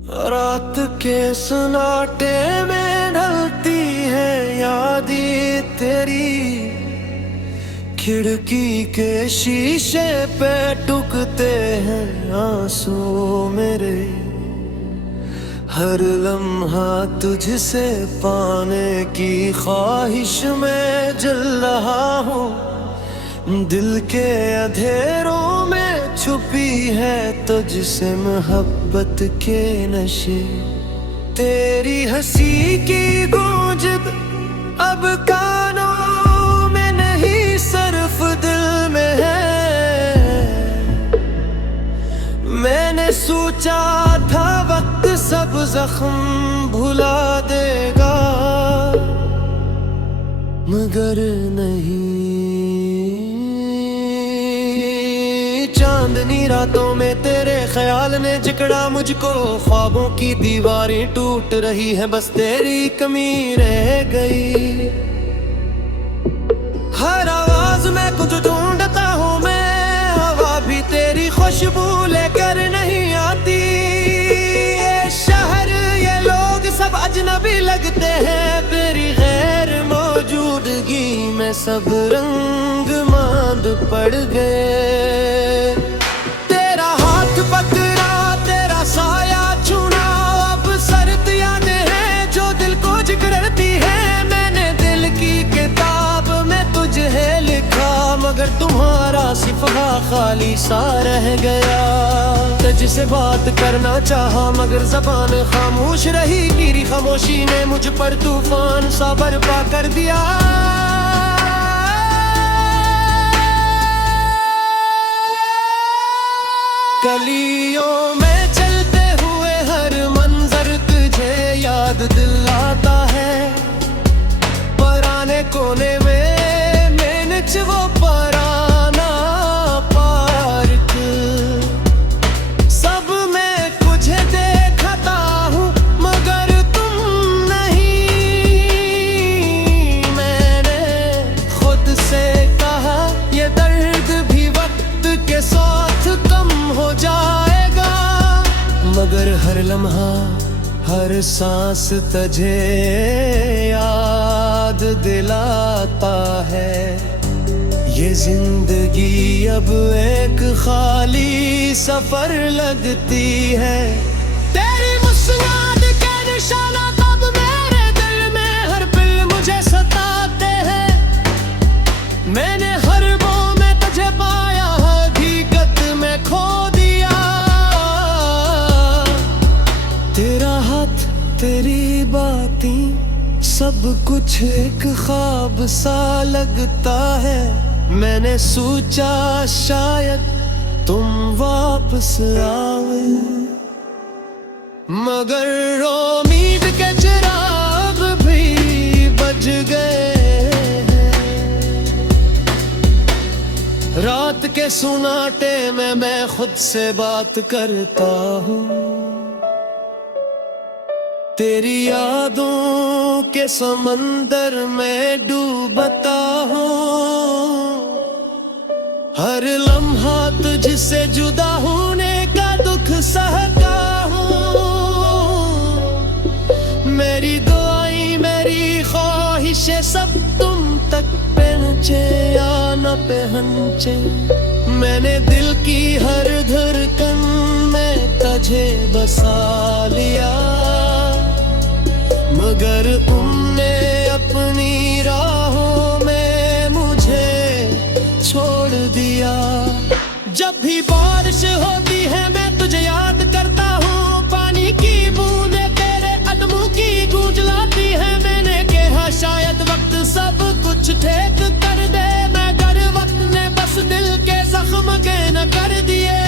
रात के सन्नाटे में ढलती है यादें तेरी। खिड़की के शीशे पे टुकते हैं आंसू मेरे। हर लम्हा तुझसे पाने की ख्वाहिश में जल रहा हूँ। दिल के अंधेरों में छुपी है तुझसे मोहब्बत के नशे। तेरी हंसी की गूंज अब कानों में नहीं सिर्फ दिल में है। मैंने सोचा था वक्त सब जख्म भुला देगा, मगर नहीं। चांदनी रातों में तेरे ख्याल ने जकड़ा मुझको। ख्वाबों की दीवारें टूट रही है, बस तेरी कमी रह गई। हर आवाज में कुछ ढूंढता हूँ मैं, हवा भी तेरी खुशबू लेकर नहीं आती। ये शहर ये लोग सब अजनबी लगते हैं, तेरी गैर मौजूदगी में सब रंग मांद पड़ गए। तेरा हाथ पकड़ा तेरा साया छूना, अब सर्द यादें हैं जो दिल को जिगरती है। मैंने दिल की किताब में तुझे लिखा, मगर तुम्हारा सिफहा खाली सा रह गया। तुझसे बात करना चाहा मगर ज़बान खामोश रही। गिरी खामोशी ने मुझ पर तूफान सा बर्पा कर दिया। गलियों में चलते हुए हर मंजर तुझे याद दिलाता है। पुराने कोने में मैंने वो पुराना पार्क, सब में तुझे देखता हूँ मगर तुम नहीं। मैंने खुद से कहा ये दर्द भी वक्त के साथ कम हो जाएगा, मगर हर लम्हा हर सांस तुझे याद दिलाता है। ये जिंदगी अब एक खाली सफर लगती है। तेरी मुस्कान के निशाना तब मेरे दिल में हर पल मुझे सताते हैं। मैंने हर वो में तुझे पाया, हकीकत में खो दिया। तेरा हाथ तेरी बातें सब कुछ एक ख्वाब सा लगता है। मैंने सोचा शायद तुम वापस आओ, मगर उम्मीद के चिराग भी बुझ गए हैं। रात के सुनाटे में मैं खुद से बात करता हूँ। तेरी यादों के समंदर में डूबता हूँ। हर लम्हा तुझसे जुदा होने का दुख सहता हूँ। मेरी दुआएं मेरी ख्वाहिशें सब तुम तक पहुंचे या न पहुंचे। मैंने दिल की हर धड़कन में तुझे बसा लिया, मगर तुमने अपनी राहों में मुझे छोड़ दिया। जब भी बारिश होती है मैं तुझे याद करता हूँ। पानी की बूंदें तेरे कदमों की गूंज लाती है। मैंने कहा शायद वक्त सब कुछ ठीक कर दे, मगर वक्त ने बस दिल के जख्म के न कर दिए।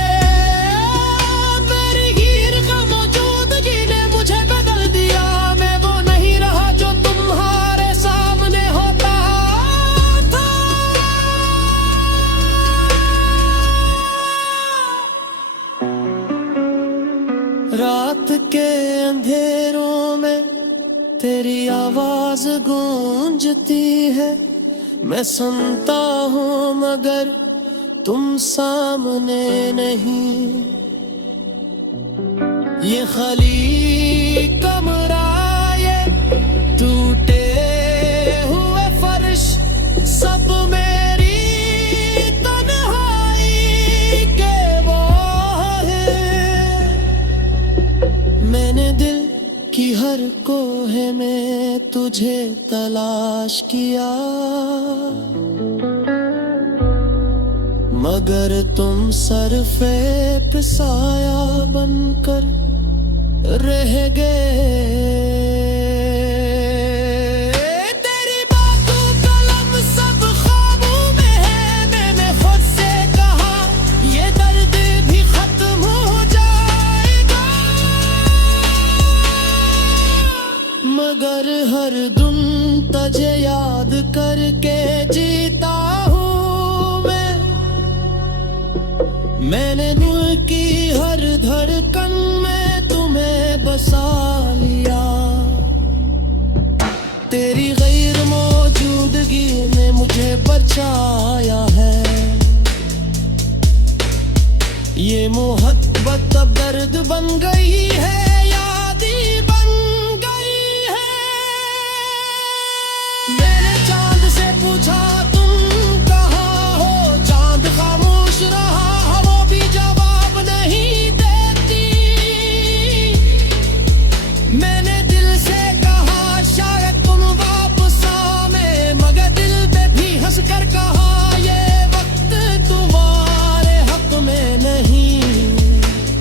रात के अंधेरों में तेरी आवाज गूंजती है। मैं सुनता हूँ मगर तुम सामने नहीं। ये खाली कमरा, ये टूटे हुए फर्श, सब मेरी तन्हाई के वो है। मैंने दिल की हर कोहे में तुझे तलाश किया, मगर तुम सरफे पे साया बनकर रह गए। तेरी बातों कलम सब ख्वाबों में है, मैंने खुद से कहा ये दर्द भी खत्म हो जाएगा, मगर हर दिन तुझे याद करके जीता हूँ मैंने दिल की हर धड़कन में तुम्हें बसा लिया। तेरी गैर मौजूदगी ने मुझे बचाया है, ये मोहब्बत अब दर्द बन गई है, याद ही बन गई है। मैंने चांद से पूछा तुम कहाँ हो, चांद खामोश रहा, जवाब नहीं देती। मैंने दिल से कहा शायद तुम वापस आओ, मगर दिल पे भी हंस कर कहा ये वक्त तुम्हारे हक में नहीं।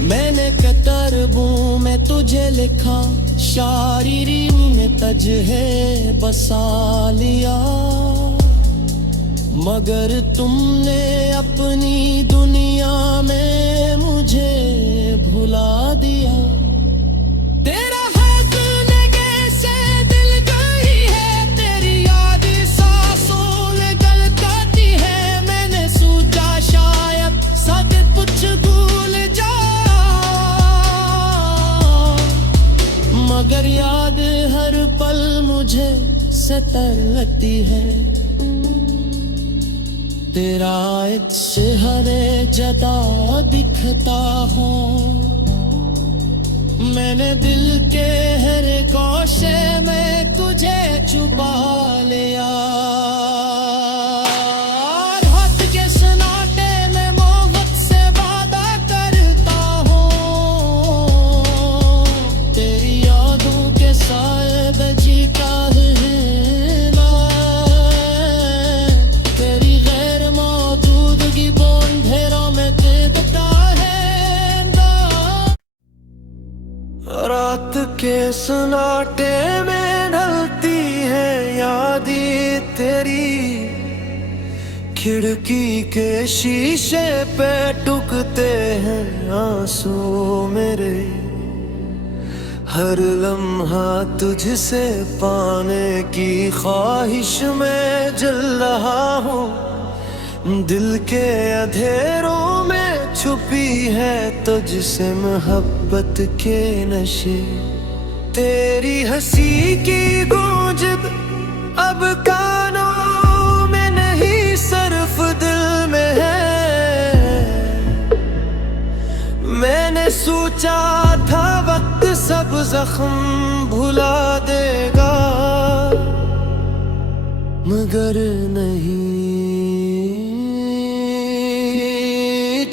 मैंने कतरबों में तुझे लिखा, शायरी में तुझे बसा लिया, मगर तुमने अपनी दुनिया में मुझे भुला दिया। तेरा हाथ लगे से दिल गई है, तेरी याद सांसों में गलती है। मैंने सोचा शायद सब कुछ भूल जा, मगर याद हर पल मुझे सताती है। तेरा इश्क़-ए जदा दिखता हूँ, मैंने दिल के हर गोशे में तुझे छुपा लिया। रात के सन्नाटे में मोहब्बत से वादा करता हूँ, तेरी यादों के साए बजी का रात के सन्नाटे में ढलती है यादें तेरी, खिड़की के शीशे पे टुकते हैं आंसू मेरे। हर लम्हा तुझसे पाने की ख्वाहिश में जल रहा हूँ, दिल के अंधेरों में छुपी है तुझसे मोहब्बत के नशे। तेरी हंसी की गूंज अब कानों में नहीं सिर्फ दिल में है। मैंने सोचा था वक्त सब जख्म भुला देगा, मगर नहीं।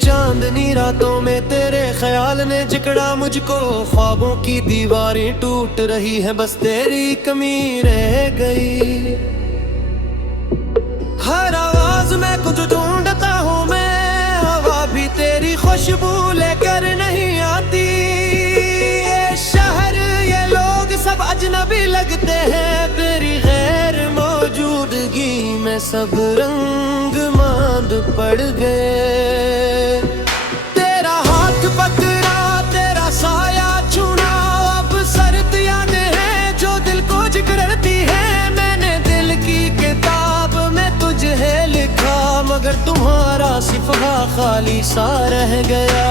चांदनी रातों में तेरे ख्याल ने जकड़ा मुझको, ख्वाबों की दीवारें टूट रही है, बस तेरी कमी रह गई। हर आवाज में कुछ ढूंढता हूँ मैं, हवा भी तेरी खुशबू लेकर नहीं आती। ये शहर ये लोग सब अजनबी लगते हैं, तेरी गैर मौजूदगी में सब रंग मांद पड़ गए। तेरा हाथ पकड़ा, तेरा साया छूना, अब सर्द यादें हैं जो दिल को जिगरती है। मैंने दिल की किताब में तुझे लिखा, मगर तुम्हारा सिफहा खाली सा रह गया।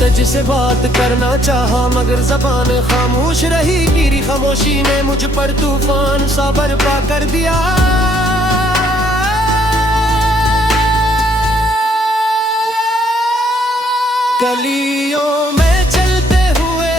तुझसे बात करना चाहा मगर ज़बान खामोश रही, तेरी खामोशी ने मुझ पर तूफान सा बर्पा कर दिया। गलियों में चलते हुए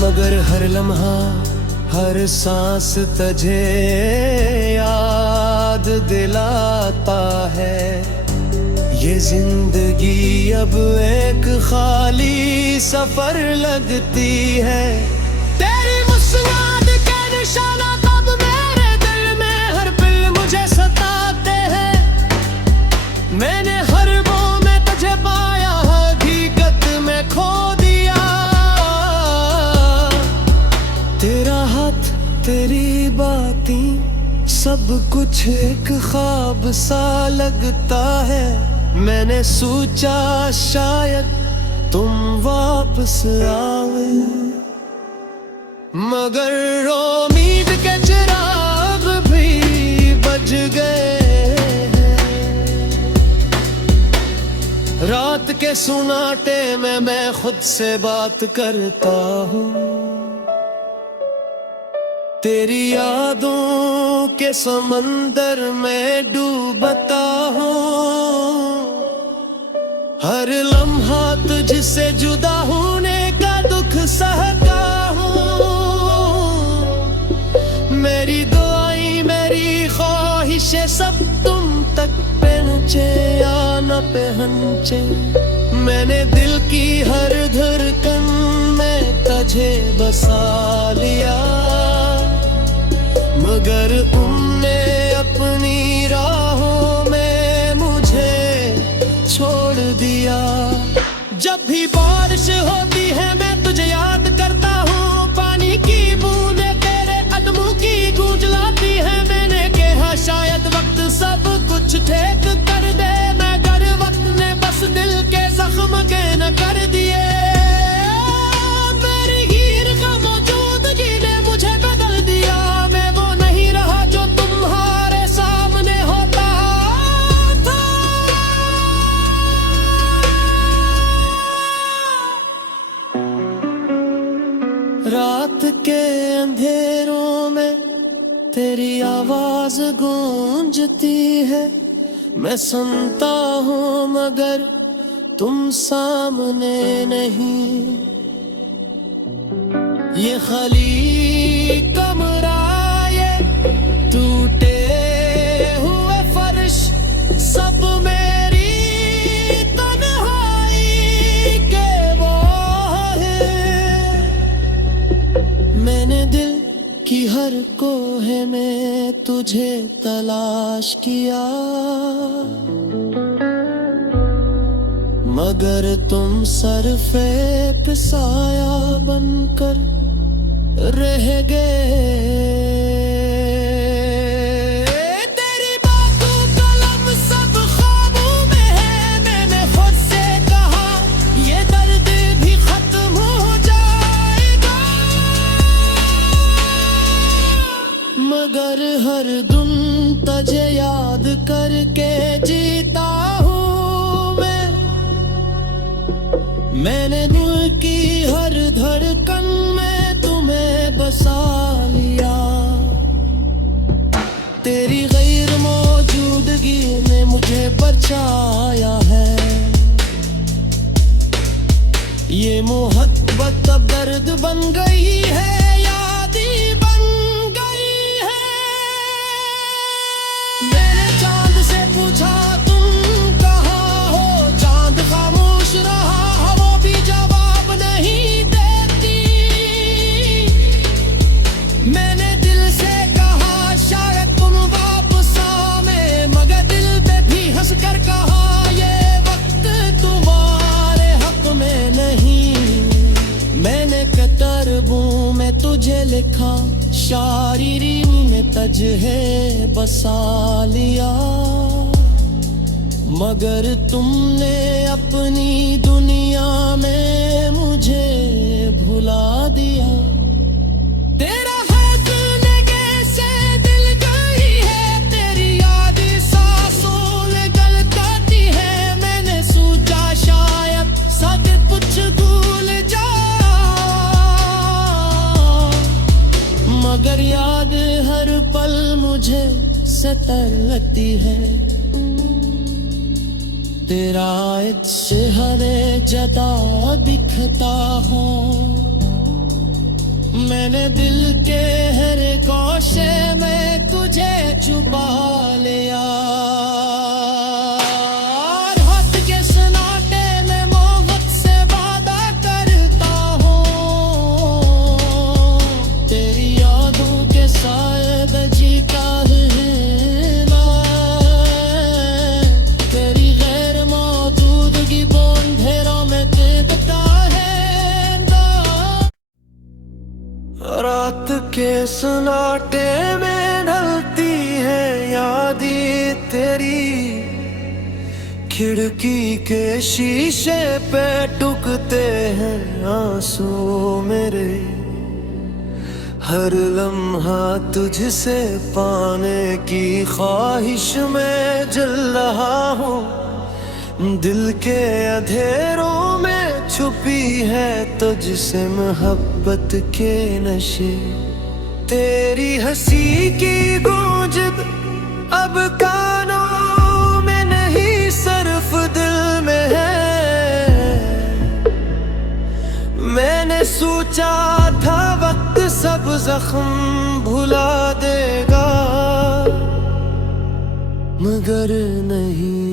मगर हर लम्हा हर सांस तुझे याद दिलाता है। ये जिंदगी अब एक खाली सफर लगती है। तेरी मुस्कुराहट के निशाना तब मेरे दिल में हर पल मुझे सताते हैं। मैंने हर वो में तुझे पाया, हकीकत में खो दिया। तेरा हाथ तेरी बातें सब कुछ एक ख्वाब सा लगता है। मैंने सोचा शायद तुम वापस आओगे, मगर उम्मीद के चिराग भी बुझ गए हैं। रात के सुनाटे में मैं खुद से बात करता हूँ। तेरी यादों के समंदर में डूबता हूँ। हर लम्हा तुझसे जुदा होने का दुख सहता हूँ। मेरी दुआएं मेरी ख्वाहिशें सब तुम तक पहुंचे या न पहुंचे। मैंने दिल की हर धड़कन में तुझे बसा लिया, मगर तुमने अपनी राहों में मुझे छोड़ दिया। जब भी बारिश होती है मैं तुझे याद करता हूँ। पानी की बूंदें तेरे कदमों की गूंज लाती है। मैंने कहा शायद वक्त सब कुछ ठीक कर दे, मगर वक्त ने बस दिल के जख्म के न कर दिए। मेरी हीर का मौजूदगी ने मुझे बदल दिया। मैं वो नहीं रहा जो तुम्हारे सामने होता था। रात के अंधेरों में तेरी आवाज गूंजती है। मैं सुनता हूँ मगर तुम सामने नहीं। ये खाली कमरा, ये टूटे हुए फर्श, सब मेरी तन्हाई के वो है। मैंने दिल की हर कोहे में तुझे तलाश किया, मगर तुम सरफे पे साया बनकर रह गए। तेरी बातों कलम सब ख्वाबों में है। मैंने खुद से कहा ये दर्द भी खत्म हो जाएगा, मगर हर दिन तुझे याद करके जीता हूँ। मैंने दिल की हर धड़कन में तुम्हें बसा लिया। तेरी गैर मौजूदगी ने मुझे बचाया है। ये मोहब्बत अब दर्द बन गई है, यादें बन गई है। मैंने चांद से पूछा तुम कहाँ हो, चांद खामोश रहा, जवाब नहीं देती। मैंने दिल से कहा शायद तुम वापस आओगे, मगर दिल पे भी हंस कर कहा ये वक्त तुम्हारे हक में नहीं। मैंने किताबों में तुझे लिखा, शायरी में तुझे बसा लिया, मगर तुमने अपनी दुनिया में मुझे भुला दिया। तेरा हाथ ने कैसे दिल गई है, तेरी याद सांसों में गलती है। मैंने सोचा शायद सब कुछ भूल जा, मगर याद हर पल मुझे सताती है। तेरा चेहरे जदा दिखता हूँ, मैंने दिल के हर कोशे में तुझे छुपा लिया। रात के सन्नाटे में मोहब्बत से वादा करता हूँ, तेरी यादों के साए बजी का हिला, तेरी गैर मौजूदगी अंधेरों में देता है। रात के सन्नाटे में ढलती है यादें तेरी, खिड़की के शीशे पे टुकते हैं आंसू मेरे। हर लम्हा तुझसे पाने की ख्वाहिश में जल रहा हूँ, दिल के अंधेरों में छुपी है तुझसे मोहब्बत के नशे। तेरी हंसी की गूंज अब कानों में नहीं सिर्फ दिल में है। मैंने सोचा था वक्त सब जख्म भुला देगा, मगर नहीं।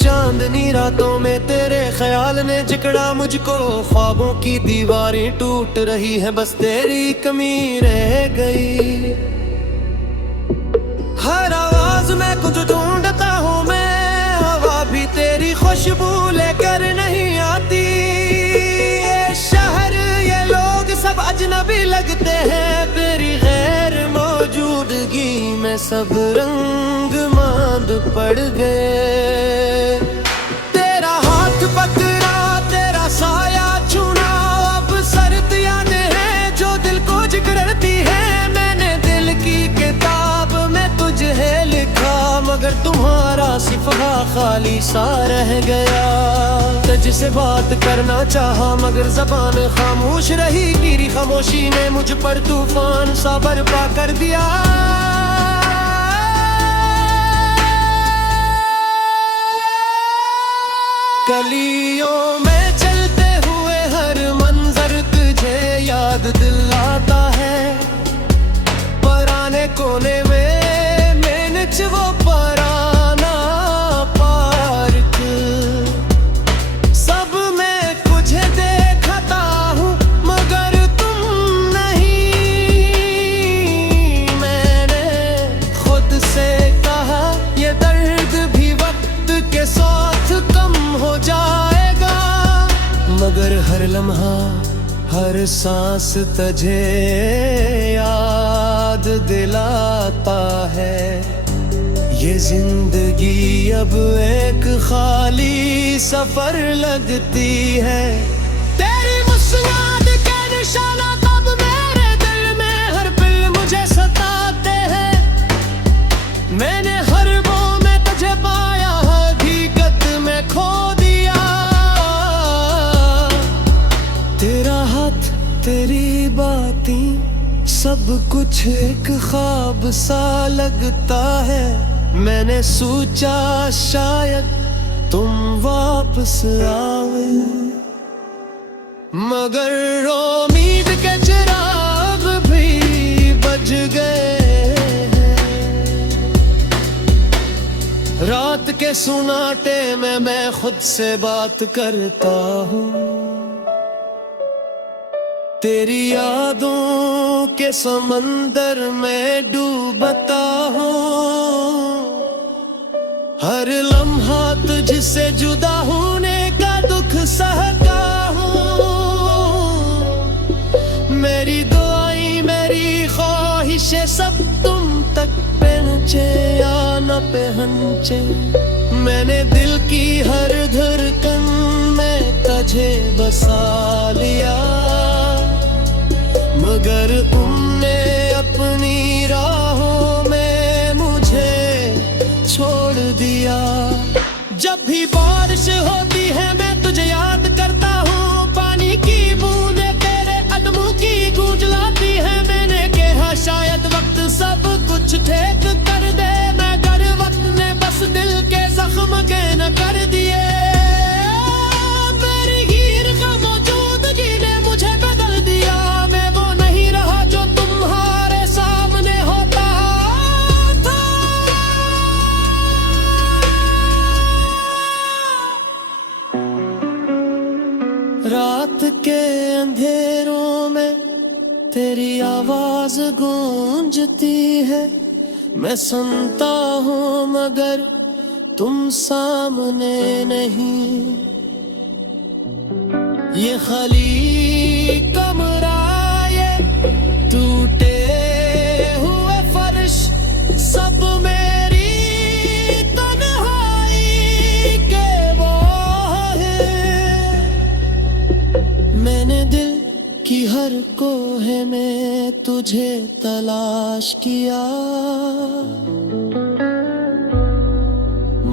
चांदनी रातों में तेरे ख्याल ने जकड़ा मुझको, ख्वाबों की दीवारें टूट रही है, बस तेरी कमी रह गई। हर आवाज में कुछ ढूंढता हूँ मैं, हवा भी तेरी खुशबू लेकर नहीं आती। ये शहर ये लोग सब अजनबी लगते हैं, तेरी गैर मौजूदगी में सब रंग मांद पड़ गए। तेरा हाथ पकड़ा तेरा साया छूना, अब सर्द यादें हैं जो दिल को जिगरती है। मैंने दिल की किताब में तुझे लिखा, मगर तुम्हारा सिफहा खाली सा रह गया। तुझसे बात करना चाहा मगर ज़बान खामोश रही, तेरी खामोशी ने मुझ पर तूफान सा बर्पा कर दिया। गलियों में चलते हुए हर मंजर तुझे याद दिलाता है। पुराने कोने में मैंने वो पुराना पार्क, सब में कुछ देखता हूँ मगर तुम नहीं। मैंने खुद से कहा ये दर्द भी वक्त के साथ कम हो जाएगा, मगर हर लम्हा हर सांस तुझे याद दिलाता है। ये जिंदगी अब एक खाली सफर लगती है। तेरी मुस्कुराहट के निशाना तब मेरे दिल में हर पल मुझे सताते हैं। मैंने हर वो में तुझे पाया, हकीकत में खो दिया। तेरा हाथ तेरी बातें सब कुछ एक ख्वाब सा लगता है। मैंने सोचा शायद तुम वापस आओ, मगर उम्मीद के चिराग भी बुझ गए हैं। रात के सन्नाटे में मैं खुद से बात करता हूँ, तेरी यादों के समंदर में डूबता हूँ। हर लम्हा तुझसे जुदा होने का दुख सहता हूँ। मेरी दुआएं मेरी ख्वाहिशें सब तुम तक पहुँचे या न पहुँचे। मैंने दिल की हर धड़कन में तुझे बसा लिया, मगर तुमने अपनी राहों में मुझे छोड़ दिया। जब भी बारिश होती है मैं तुझे याद करता हूँ, पानी की बूंदें तेरे कदमों की गूंज लाती है। मैंने कहा शायद वक्त सब कुछ ठीक कर दे, मगर वक्त ने बस दिल के जख्म के न कर दिए। मेरी हीर का मौजूदगी रात के अंधेरों में तेरी आवाज गूंजती है। मैं सुनता हूँ मगर तुम सामने नहीं। ये खाली कमरा, ये टूटे हुए फर्श, सब मेरी तन्हाई के वो है। मैंने दिल की हर कोहे में तुझे तलाश किया,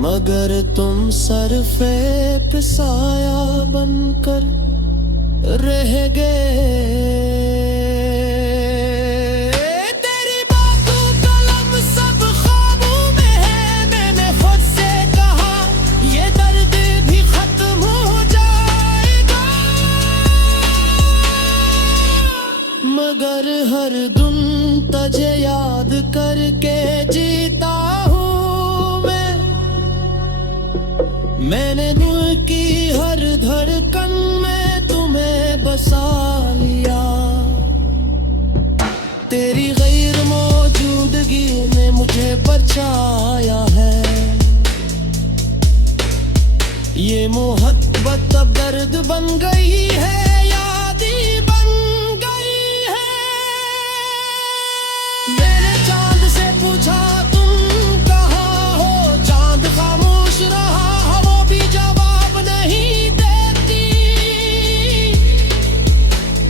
मगर तुम सरफे पे साया बनकर रह गए। तेरी बातों कलम सब ख्वाबों में है। मैंने खुद से कहा ये दर्द भी खत्म हो जाएगा, मगर हर दिन तुझे याद करके जीता हूँ। मैंने दिल की हर धड़कन में तुम्हें बसा लिया। तेरी गैर मौजूदगी ने मुझे बचाया है। ये मोहब्बत अब दर्द बन गई है, याद ही बन गई है। मैंने चांद से पूछा तुम कहाँ हो, चांद खामोश रहा, जवाब नहीं देती।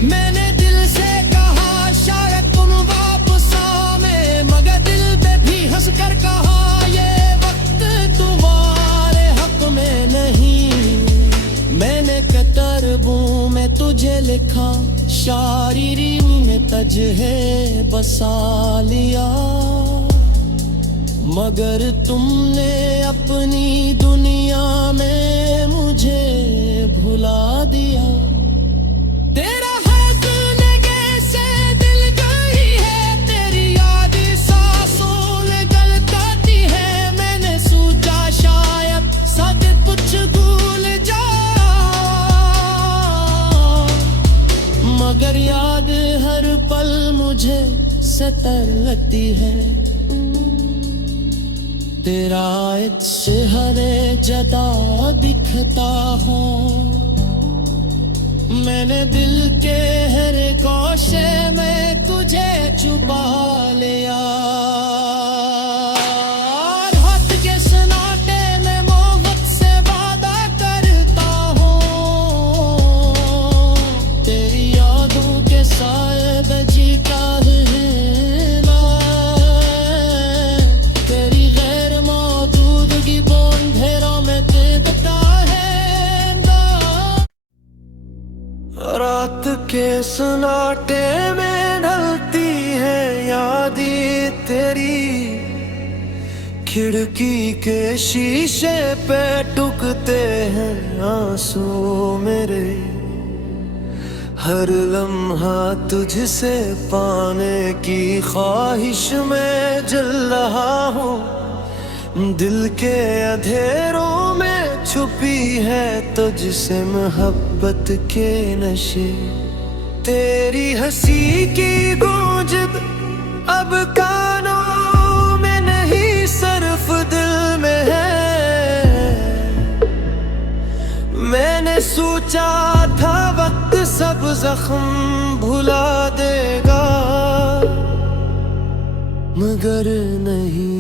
मैंने दिल से कहा शायद तुम वापस आवे, मगर दिल पे भी हंस कर कहा ये वक्त तुम्हारे हक में नहीं। मैंने कतरबों में तुझे लिखा, शायरी में तुझे बसा लिया, मगर तुमने अपनी दुनिया में मुझे भुला दिया। तेरा हाथ लगे से दिल गई है, तेरी याद सांसों में गलती है। मैंने सोचा शायद सब कुछ भूल जा, मगर याद हर पल मुझे सताती है। तेरा चेहरे जदा दिखता हूँ, मैंने दिल के हर गोशे में तुझे छुपा लिया। रात के सन्नाटे में मोहब्बत से वादा करता हूँ, तेरी यादों के साए बजी का रात के सन्नाटे में ढलती है यादें तेरी। खिड़की के शीशे पे टुकते हैं आंसू मेरे। हर लम्हा तुझसे पाने की ख्वाहिश में जल रहा हूँ। दिल के अंधेरों में छुपी है तुझसे मोहब्बत के नशे। तेरी हंसी की गूंज अब कानों में नहीं सिर्फ दिल में है। मैंने सोचा था वक्त सब जख्म भुला देगा, मगर नहीं।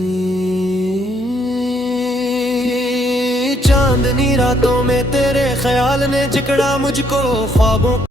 चांदनी रातों में तेरे ख्याल ने जकड़ा मुझको ख्वाबों